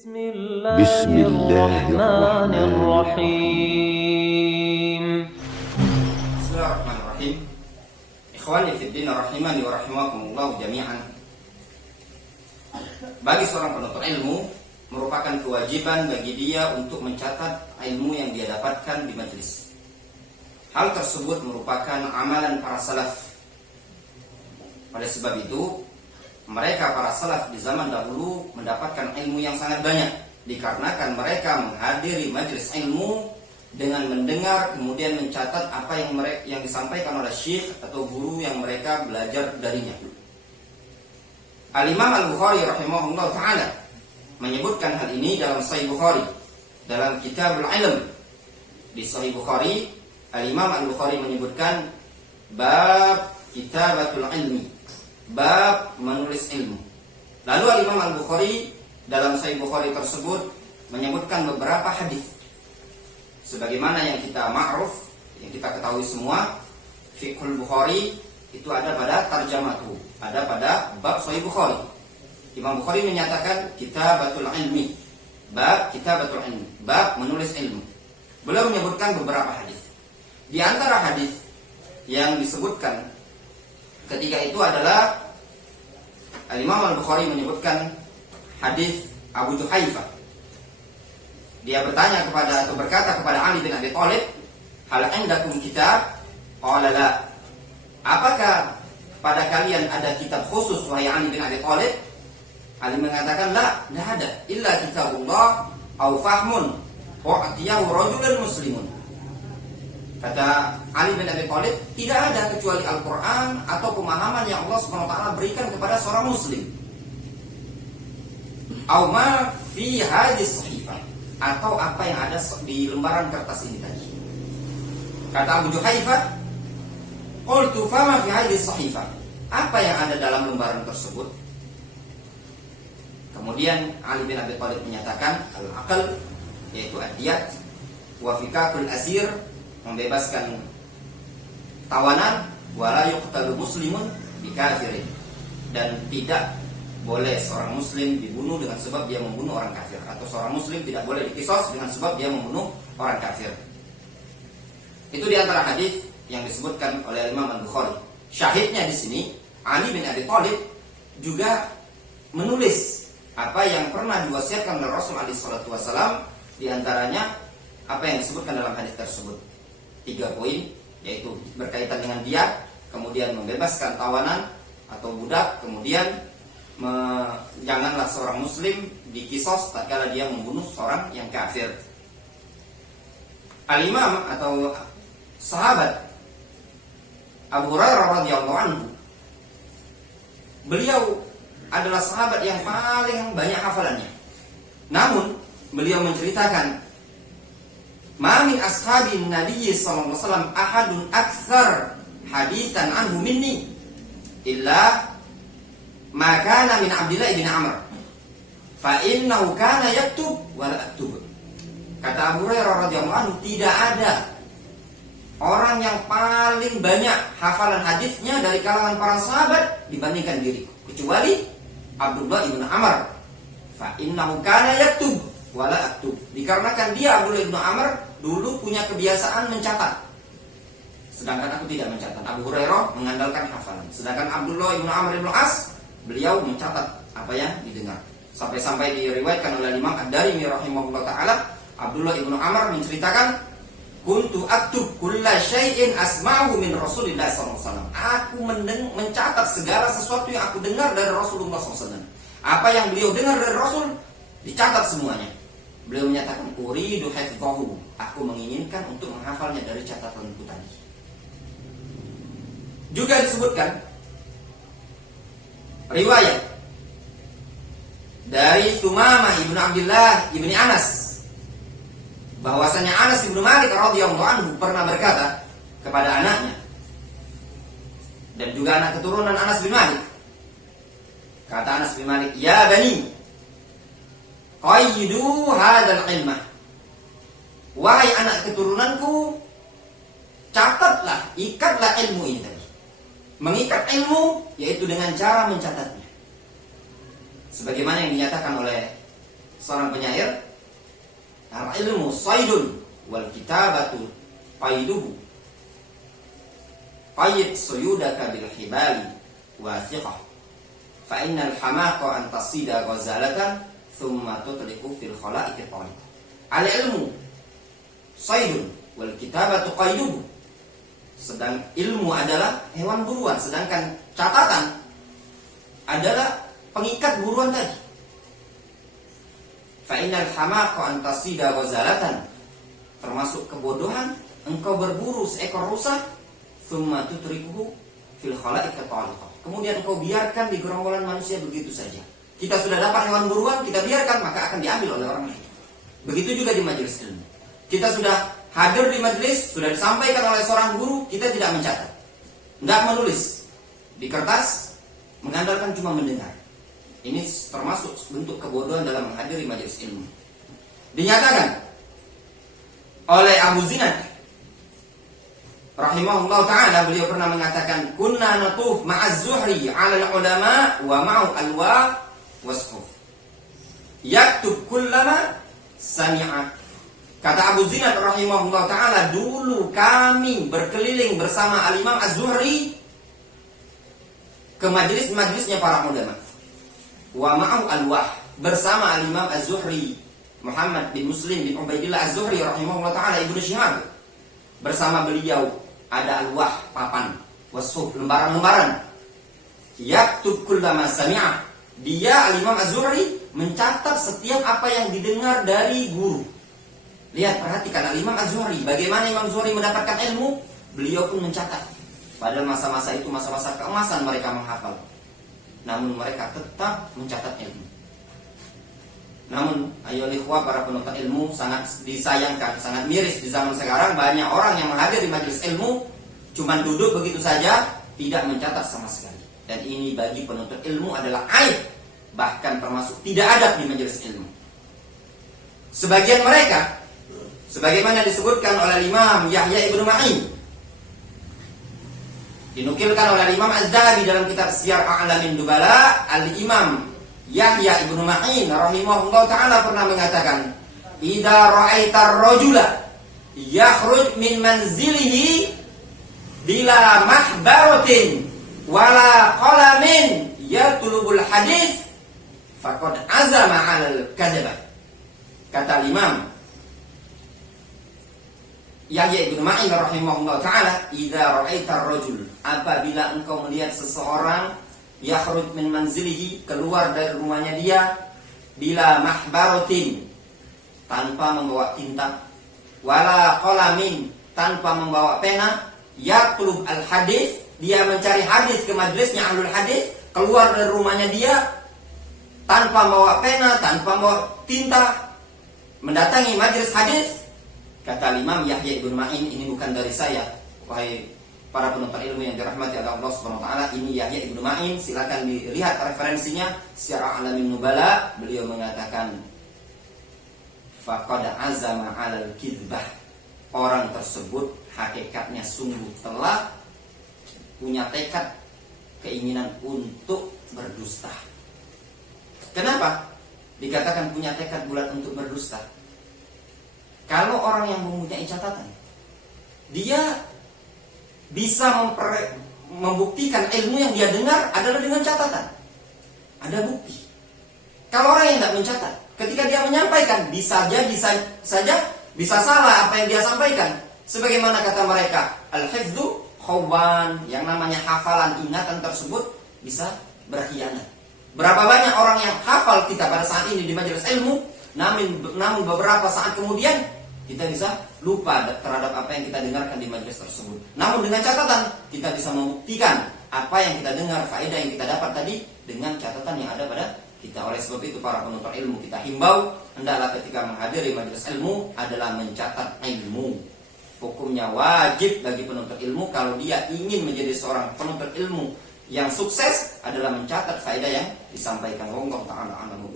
بسم الله الرحمن الرحيم. Bismillahirrahmanirrahim. Ikhwani fi din rahimani wa rahimakumullah jami'an. Bagi seorang penuntut ilmu merupakan kewajiban bagi dia untuk mencatat ilmu yang dia dapatkan di majelis. Hal tersebut merupakan amalan para salaf. Oleh sebab itu, mereka para salaf di zaman dahulu mendapatkan ilmu yang sangat banyak dikarenakan mereka menghadiri majelis ilmu dengan mendengar kemudian mencatat apa yang disampaikan oleh syekh atau guru yang mereka belajar darinya. Al-Imam Al-Bukhari rahimahullah ta'ala menyebutkan hal ini dalam Sahih Bukhari dalam Kitabul Ilm. Di Sahih Bukhari, Al-Imam Al-Bukhari menyebutkan bab kitabatul ilmi, bab menulis ilmu. Lalu Al-Imam Al-Bukhari dalam Sahih Bukhari tersebut menyebutkan beberapa hadis. Sebagaimana yang kita ma'ruf, yang kita ketahui semua, Fiqhul Bukhari itu ada pada tarjamatu, ada pada bab Sahih Bukhari. Imam Bukhari menyatakan kitabatul ilmi, bab kitabatul ilmi, bab menulis ilmu. Beliau menyebutkan beberapa hadis. Di antara hadis yang disebutkan ketika itu adalah Al-Imam Al-Bukhari menyebutkan hadis Abu Juhaifah. Dia bertanya kepada atau berkata kepada Ali bin Abi Thalib, "Hal indakum kitab?" Qala la. Apakah pada kalian ada kitab khusus wahai Ali bin Abi Thalib? Ali mengatakan, "La, tidak ada. Illa kitabullah au fahmun u'tiyahu rajulun muslimun." Kata Ali bin Abi Thalib, tidak ada kecuali Al-Quran atau pemahaman yang Allah SWT berikan kepada seorang muslim. Au ma fi hadis sahifah, atau apa yang ada di lembaran kertas ini tadi. Kata Abu Juhaifah, qultu fama fi hadis sahifah, apa yang ada dalam lembaran tersebut? Kemudian Ali bin Abi Thalib menyatakan al-aql, yaitu ad-diyat, wa fikakul asir, membebaskan tawanan, wala yuqtalu muslimun bikafirin, dan tidak boleh seorang muslim dibunuh dengan sebab dia membunuh orang kafir, atau seorang muslim tidak boleh dikisos dengan sebab dia membunuh orang kafir. Itu di antara hadis yang disebutkan oleh Imam Al-Bukhari. Syahidnya di sini Ali bin Abi Thalib juga menulis apa yang pernah diwasiatkan oleh Rasul alaihi salatu wasallam, di antaranya apa yang disebutkan dalam hadis tersebut. 3 poin, yaitu berkaitan dengan dia, kemudian membebaskan tawanan atau budak, kemudian janganlah seorang muslim dikisos tatkala dia membunuh seorang yang kafir. Al-Imam atau sahabat Abu Hurairah radhiyallahu anhu, beliau adalah sahabat yang paling banyak hafalannya. Namun beliau menceritakan, "Ma min ashabin Nabi sallallahu alaihi wasallam ahadun aktsar haditsan anhu minni illa ma kana min Abdullah bin Amr fa innahu kana yaktub wa la aktub." Kata Abu Hurairah radhiyallahu anhu, tidak ada orang yang paling banyak hafalan hadisnya dari kalangan para sahabat dibandingkan diriku, kecuali Abdullah bin Amr. Fa innahu kana yaktub wa la aktub. Dikarenakan dia, Abdullah bin Amr, dulu punya kebiasaan mencatat, sedangkan aku tidak mencatat. Abu Hurairah mengandalkan hafalan, sedangkan Abdullah bin Amr bin As, beliau mencatat apa yang didengar. Sampai-sampai diriwayatkan oleh Imam Ad-Darimi rahimahullah ta'ala, Abdullah bin Amr menceritakan, "Kuntu aktub kulla syai'in asma'u min Rasulillah SAW." Aku mencatat segala sesuatu yang aku dengar dari Rasulullah SAW. Apa yang beliau dengar dari Rasul, dicatat semuanya. Beliau menyatakan, "Uridu hifdhahu." Aku menginginkan untuk menghafalnya dari catatanku tadi. Juga disebutkan riwayat dari Sumamah ibnu Abdullah ibni Anas, bahwasanya Anas bin Malik radhiyallahu anhu pernah berkata kepada anaknya, dan juga anak keturunan Anas bin Malik. Kata Anas bin Malik, "Ya bani, qayyidu hadzal ilmah." Wahai anak keturunanku, catatlah, ikatlah ilmu ini tadi. Mengikat ilmu yaitu dengan cara mencatatnya. Sebagaimana yang dinyatakan oleh seorang penyair, al-ilmu saydun wal kitabatu qaiduhu. Qayyid suyudaka bil hibali wathiqah. Fa innal hamaqa an tasida ghazalatan thumma tutliqu fil khalaiqi tariqah. Al-ilmu saydun wal kitabatu qaiduhu. Sedang ilmu adalah hewan buruan, sedangkan catatan adalah pengikat buruan tadi. Fa innal hamaqa an tasida ghazalatan, termasuk kebodohan engkau berburu seekor rusa, thumma tutrikuhu fil khalaiqi tariqah. Kemudian engkau biarkan di gerombolan manusia begitu saja. Kita sudah dapat hewan buruan, kita biarkan, maka akan diambil oleh orang lain. Begitu juga di majelis ilmu. Kita sudah hadir di majelis, sudah disampaikan oleh seorang guru, kita tidak mencatat, tidak menulis di kertas, mengandalkan cuma mendengar. Ini termasuk bentuk kebodohan dalam menghadiri majelis ilmu. Dinyatakan oleh Abu Zinad rahimahullah ta'ala, beliau pernah mengatakan, kunna natuf ma'az zuhri 'ala al-ulama wa ma'u alwa wasfuf yaktub kullama sami'a. Kata Abu Zinad rahimahullah ta'ala, dulu kami berkeliling bersama Al-Imam Az-Zuhri ke majlis-majlisnya para ulama. Wa ma'u alwah, bersama Al-Imam Az-Zuhri, Muhammad bin Muslim bin Ubaidillah Az-Zuhri rahimahullah ta'ala, Ibnu Syihab. Bersama beliau ada alwah, papan, wasuf, lembaran-lembaran. Yaktub kullama sami'a. Dia Al-Imam Az-Zuhri mencatat setiap apa yang didengar dari guru. Lihat, perhatikan Al-Imam Az-Zuhri, bagaimana Imam Zuhri mendapatkan ilmu, beliau pun mencatat. Padahal masa-masa itu masa-masa keemasan mereka menghafal, namun mereka tetap mencatat ilmu. Namun ayo ikhwah, para penuntut ilmu, sangat disayangkan, sangat miris di zaman sekarang banyak orang yang menghadiri majelis ilmu cuma duduk begitu saja, tidak mencatat sama sekali. Dan ini bagi penuntut ilmu adalah aib, bahkan termasuk tidak adab di majelis ilmu. Sebagian mereka, sebagaimana disebutkan oleh Imam Yahya ibnu Ma'in, dinukilkan oleh Imam Az-Zahabi dalam kitab Siyar A'lamin Nubala, Al-Imam Yahya ibnu Ma'in rahimahullah ta'ala pernah mengatakan, idza ra'aitar rajula yakhruj min manzilihi bila mahbaratin wala qalamin yatlubul hadis faqad azama 'alal kadzaba. Kata Imam Yahya ibnu Ma'in rahimahullah ta'ala, idza ra'aitar rajul, apabila engkau melihat seseorang, yakhruj min manzilihi, keluar dari rumahnya dia, bila mahbaratin, tanpa membawa tinta, wala qalamin, tanpa membawa pena, yatlub al hadis, dia mencari hadis ke majlisnya ahlul hadis, keluar dari rumahnya dia tanpa membawa pena, tanpa membawa tinta, mendatangi majlis hadis. Kata Imam Yahya ibnu Ma'in, ini bukan dari saya, wahai para penuntut ilmu yang dirahmati oleh Allah Subhanahu wa taala, ini Yahya ibnu Ma'in, silakan dilihat referensinya Siyar A'lamin Nubala. Beliau mengatakan, faqad azama 'alal kizbah, orang tersebut hakikatnya sungguh telah punya tekad, keinginan untuk berdusta. Kenapa dikatakan punya tekad bulat untuk berdusta? Kalau orang yang mempunyai catatan, dia bisa membuktikan ilmu yang dia dengar adalah dengan catatan, ada bukti. Kalau orang yang tidak mencatat, ketika dia menyampaikan, bisa salah apa yang dia sampaikan. Sebagaimana kata mereka, al-hifdzu khawwan, yang namanya hafalan, ingatan tersebut bisa berkhianat. Berapa banyak orang yang hafal kita pada saat ini di majelis ilmu, namun beberapa saat kemudian kita bisa lupa terhadap apa yang kita dengarkan di majelis tersebut. Namun dengan catatan kita bisa membuktikan apa yang kita dengar, faedah yang kita dapat tadi dengan catatan yang ada pada kita. Oleh sebab itu para penuntut ilmu, kita himbau hendaklah ketika menghadiri majelis ilmu adalah mencatat ilmu. Hukumnya wajib bagi penuntut ilmu, kalau dia ingin menjadi seorang penuntut ilmu yang sukses, adalah mencatat faedah yang disampaikan. Wallahu ta'ala a'lam.